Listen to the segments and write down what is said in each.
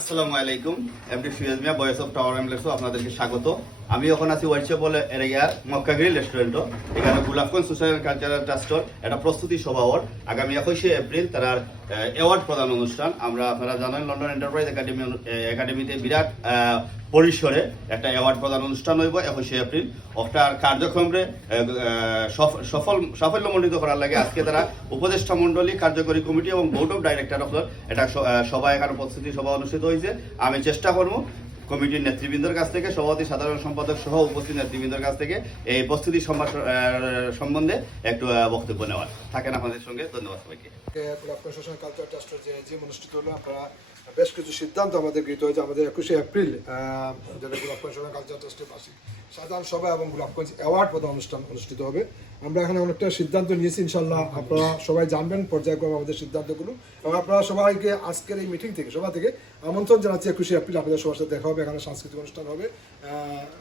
আসসালামু আলাইকুম MD Firoz Mia voice of Tower আপনাদেরকে স্বাগত। আমি এখন আছি হোয়াটসঅ্যাপ এরিয়া, মক্কা গ্রিল রেস্টুরেন্টও এখানে গোলাপগঞ্জ সোশ্যাল কালচারাল ট্রাস্টর একটা প্রস্তুতি সভা আগামী একুশে এপ্রিল তার অ্যাওয়ার্ড প্রদান অনুষ্ঠান। আমরা আপনারা জানেন লন্ডন এন্টারপ্রাইজ একাডেমি একাডেমিতে বিরাট পরিসরে একটা অ্যাওয়ার্ড প্রদান অনুষ্ঠান হইব একুশে এপ্রিল। ওটার কার্যক্রমে সফল, সাফল্যমণ্ডিত করার লাগে আজকে তারা উপদেষ্টা মণ্ডলী, কার্যকরী কমিটি এবং বোর্ড অফ ডাইরেক্টর অফ এটা সভা এখানে প্রস্তুতি সভা অনুষ্ঠিত হয়েছে আমি চেষ্টা করব কমিটির নেতৃবৃন্দর কাছ থেকে, সভাপতি, সাধারণ সম্পাদক সহ উপস্থিত নেতৃবৃন্দর কাছ থেকে এই প্রস্তুতি সম্বন্ধে একটু বক্তব্য নেওয়ার। থাকেন আপনাদের সঙ্গে, ধন্যবাদ সবাইকে। কালচার ট্রাস্টের যে অনুষ্ঠিত হলো, আপনারা বেশ কিছু সিদ্ধান্ত আমাদের গৃহীত হয়েছে আমাদের একুশে এপ্রিল যেটা ব্লক প্রশাসন কালচার ট্রাস্টের সাধারণ সভা এবং গোলাপগঞ্জ অ্যাওয়ার্ড প্রদান অনুষ্ঠান অনুষ্ঠিত হবে। আমরা এখানে অনেকটা সিদ্ধান্ত নিয়েছি ইনশাল্লাহ আপনারা সবাই জানবেন, পর্যায়ক্রমে আমাদের সিদ্ধান্তগুলো। এবং আপনারা সবাইকে আজকের এই মিটিং থেকে, সভা থেকে আমন্ত্রণ জানাচ্ছি একুশে এপ্রিল, আপনাদের সবার সাথে দেখা হবে, এখানে সাংস্কৃতিক অনুষ্ঠান হবে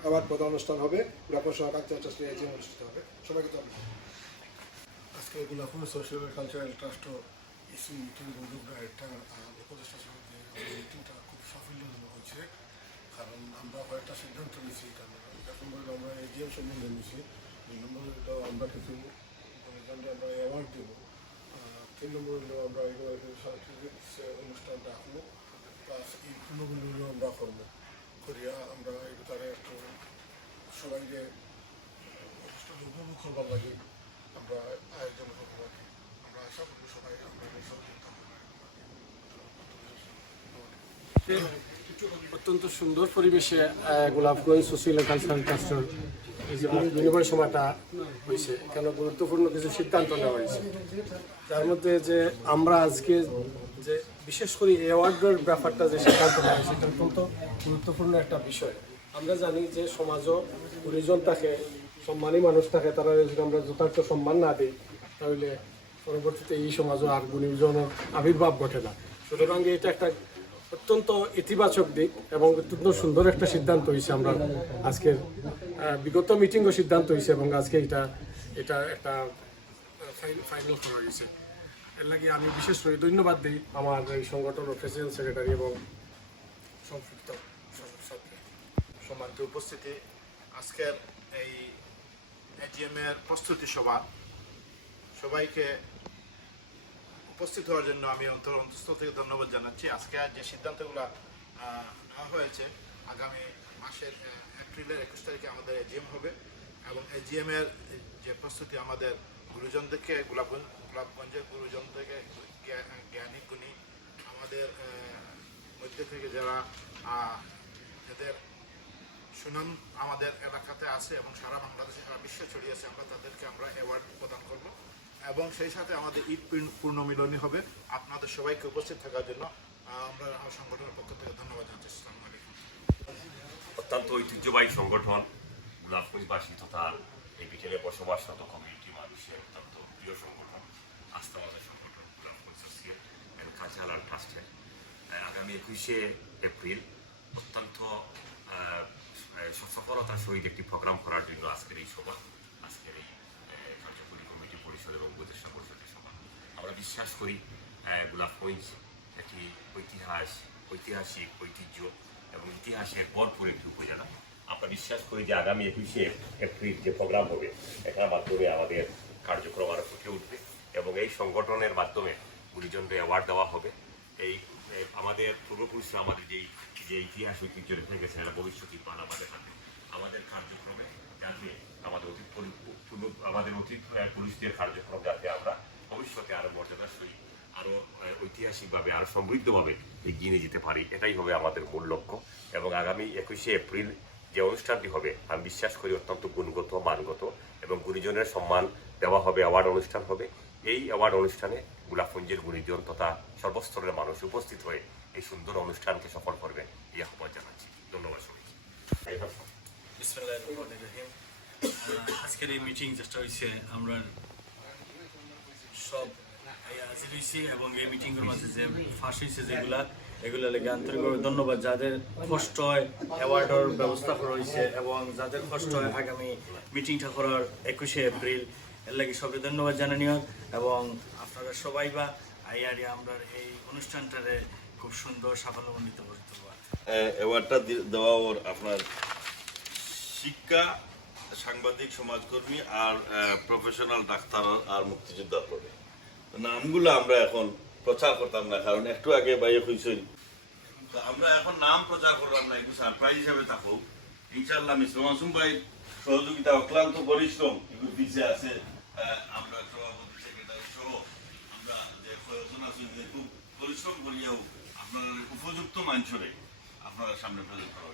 অ্যাওয়ার্ড প্রদান অনুষ্ঠান হবে ব্লক প্রশাসন কালচার ট্রাস্টের এই অনুষ্ঠিত হবে। সবাইকে ধন্যবাদ। আজকে Golapur social cultural trust EC meeting একটা উপদেষ্টা আমাদের খুব সাফল্যজনক হয়েছে কারণ আমরা কয়েকটা সিদ্ধান্ত নিয়েছি কারণ। এক নম্বর আমরা এজিএম সম্বন্ধে নিয়েছি দুই নম্বর হলো আমরা কিছু আমরা অ্যাওয়ার্ড দেব। তিন নম্বর হলো আমরা এগুলো সাংস্কৃতিক যে অনুষ্ঠান রাখব। প্লাস এই হলো আমরা করব। করিয়া আমরা এগুলো একটু সবাইকে উপভোগ করবার লাগে আমরা আয়োজন করব। আমরা আশা করব সবাই আমরা করব অত্যন্ত সুন্দর পরিবেশে গোলাপগঞ্জ সোশিয়াল কালচারাল ট্রাস্টের বিনিময় সময়টা হয়েছে। কেন গুরুত্বপূর্ণ কিছু সিদ্ধান্ত নেওয়া হয়েছে। যার মধ্যে যে আমরা আজকে যে বিশেষ করে অ্যাওয়ার্ডের ব্যাপারটা যে সিদ্ধান্ত নেওয়া হয়েছে, এটা অত্যন্ত গুরুত্বপূর্ণ একটা বিষয়। আমরা জানি যে সমাজও গুণীজন থাকে, সম্মানী মানুষ থাকে, তারা যদি আমরা যথার্থ সম্মান না দিই, তাহলে পরবর্তীতে এই সমাজও আর গুণীজনের আবির্ভাব ঘটে না। সুতরাং এটা একটা অত্যন্ত ইতিবাচক দিক এবং অত্যন্ত সুন্দর একটা সিদ্ধান্ত হয়েছে আমরা আজকের বিগত মিটিংও সিদ্ধান্ত হয়েছে এবং আজকে এটা এটা একটা ফাইনাল করা হয়েছে এর লাগে আমি বিশেষ করে ধন্যবাদ দিই আমার এই সংগঠনের প্রেসিডেন্ট সেক্রেটারি এবং সদস্যকে সম্মানিত উপস্থিতি, আজকের এই এজিএম এর প্রস্তুতি সভা সবাইকে উপস্থিত হওয়ার জন্য আমি অন্তর অন্তঃস্থল থেকে ধন্যবাদ জানাচ্ছি। আজকে যে সিদ্ধান্তগুলো নেওয়া হয়েছে, আগামী মাসের এপ্রিলের একুশ তারিখে আমাদের এজিএম হবে এবং এজিএম এর যে প্রস্তুতি আমাদের গুরুজনদেরকে, গোলাপগঞ্জ গোলাপগঞ্জের গুরুজন থেকে জ্ঞানী গুণী আমাদের মধ্যে থেকে যারা যাদের সুনাম আমাদের এলাকাতে আছে এবং সারা বাংলাদেশে, সারা বিশ্বে ছড়িয়ে আছে, আমরা তাদেরকে আমরা অ্যাওয়ার্ড প্রদান করব। এবং সেই সাথে আমাদের ঈদ পূর্ণ- পূর্ণমিলনী হবে। আপনাদের সবাইকে উপস্থিত থাকার জন্য আমরা আমার সংগঠনের পক্ষ থেকে ধন্যবাদ জানাচ্ছি। আসসালামু আলাইকুম। অত্যন্ত ঐতিহ্যবাহী সংগঠন গোলাপগঞ্জবাসী তথা এই বিকেলে বসবাসরত কমিউনিটি মানুষের অত্যন্ত প্রিয় সংগঠন আস্থাবাদের সংগঠন গোলাপগঞ্জ সোসিয়েট অ্যান্ড কালচারাল ট্রাস্টের আগামী একুশে এপ্রিল অত্যন্ত সফলতার সহিত একটি প্রোগ্রাম করার জন্য আজকের এই সভা, আজকের এই পরিষদ এবং উপদেষ্টা পরিষদের সভা আমরা বিশ্বাস করি গোলাপগঞ্জ একটি ঐতিহাস, ঐতিহাসিক ঐতিহ্য এবং ইতিহাসের ভরপুর একটি উপজেলা। আমরা বিশ্বাস করি যে আগামী একুশে এপ্রিল যে প্রোগ্রাম হবে, এটার মাধ্যমে আমাদের কার্যক্রম আরও ফুটে উঠবে এবং এই সংগঠনের মাধ্যমে গুণীজনকে অ্যাওয়ার্ড দেওয়া হবে। এই আমাদের পূর্বপুরুষরা আমাদের যেই, যে ইতিহাস ঐতিহ্য রেখে গেছেন, এটা ভবিষ্যৎ আমাদের হাতে। আমাদের কার্যক্রমে যাতে আমাদের অতীত আমাদের অতীত পুরুষদের কার্যক্রম যাতে আমরা ভবিষ্যতে আরও মর্যাদার সহিত, আরও ঐতিহাসিকভাবে, আরও সমৃদ্ধভাবে এগিয়ে নিয়ে যেতে পারি, এটাই হবে আমাদের মূল লক্ষ্য। এবং আগামী একুশে এপ্রিল যে অনুষ্ঠানটি হবে, আমি বিশ্বাস করি অত্যন্ত গুণগত, মানগত এবং গুণীজনের সম্মান দেওয়া হবে, অ্যাওয়ার্ড অনুষ্ঠান হবে। এই অ্যাওয়ার্ড অনুষ্ঠানে গোলাপগঞ্জের গুণীজন তথা সর্বস্তরের মানুষ উপস্থিত হয়ে এই সুন্দর অনুষ্ঠানকে সফল করবে, এই আহ্বান জানাচ্ছি। ধন্যবাদ সবাইকে। আজকের এই মিটিং যেটা হয়েছে আমরা সব হাজির হয়েছি এবং এই মিটিংয়ের মাঝে যে ফাঁস হয়েছে যেগুলা, এগুলো লেগে আন্তরিকভাবে ধন্যবাদ। যাদের কষ্ট হয় অ্যাওয়ার্ডের ব্যবস্থা করা হয়েছে এবং যাদের কষ্ট হয়, আগামী মিটিংটা করার একুশে এপ্রিল, এর লাগে সবাই ধন্যবাদ জানানিও এবং আপনারা সবাই বা আইয়ারি আমরা এই অনুষ্ঠানটারে খুব সুন্দর সাফল্যমণ্ডিত করে তুলবা। অ্যাওয়ার্ডটা দেওয়া ওর আপনার শিক্ষা, সাংবাদিক, সমাজকর্মী আর প্রফেশনাল ডাক্তার আর মুক্তিযোদ্ধা পড়বে নামগুলো আমরা এখন প্রচার করতাম না, কারণ একটু আগে বাইরে হয়েছেন তো আমরা এখন নাম প্রচার করলাম না, একটু সারপ্রাইজ হিসাবে থাকুক। ইনশাল্লাহ মিশ্র মাসুম ভাই সহযোগিতা, অক্লান্ত পরিশ্রম একটু পিছিয়ে আছে আমরা সভাপতি সেক্রেটারি সহ আমরা যে কয়েকজন আছি, যে খুব পরিশ্রম করিয়াও আপনার উপযুক্ত মাঞ্চরে আপনারা সামনে প্রেজেন্ট করা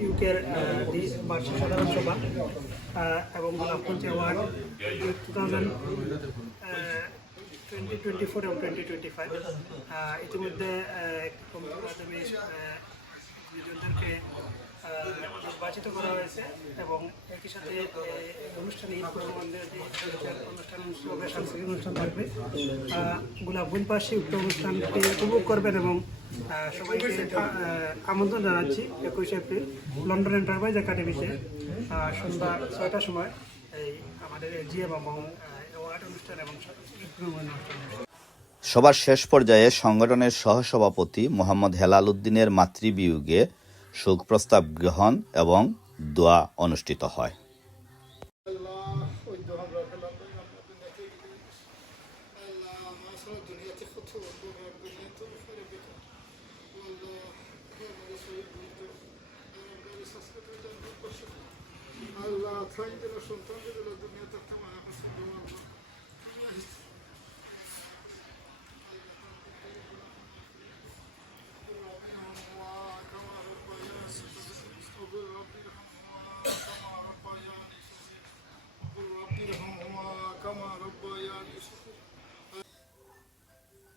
ইউকের বার্ষিক সাধারণ সভা এবং Golapganj award two thousand twenty twenty four এবং টোয়েন্টি টোয়েন্টি ফাইভ ইতিমধ্যে একটি মাধ্যমে নির্বাচিত করা হয়েছে এবং একই সাথে অনুষ্ঠানে ঈদ কুরবানদের যে অনুষ্ঠান হবে সাংস্কৃতিক অনুষ্ঠান থাকবে। আহ, পাশে উক্ত অনুষ্ঠানটি উপভোগ করবেন এবং সবাইকে আমন্ত্রণ জানাচ্ছি একুশে এপ্রিল লন্ডন এন্টারপ্রাইজ একাডেমিতে সন্ধ্যা ছয়টার সময় এই আমাদের জিএম এবং অ্যাওয়ার্ড অনুষ্ঠান এবং সবার শেষ পর্যায়ে সংগঠনের সহসভাপতি মোহাম্মদ হেলাল উদ্দিনের মাতৃবিয়োগে শোক প্রস্তাব গ্রহণ এবং দোয়া অনুষ্ঠিত হয় আল্লাহ সন্তান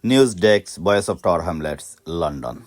news desk voice of Tower Hamlets London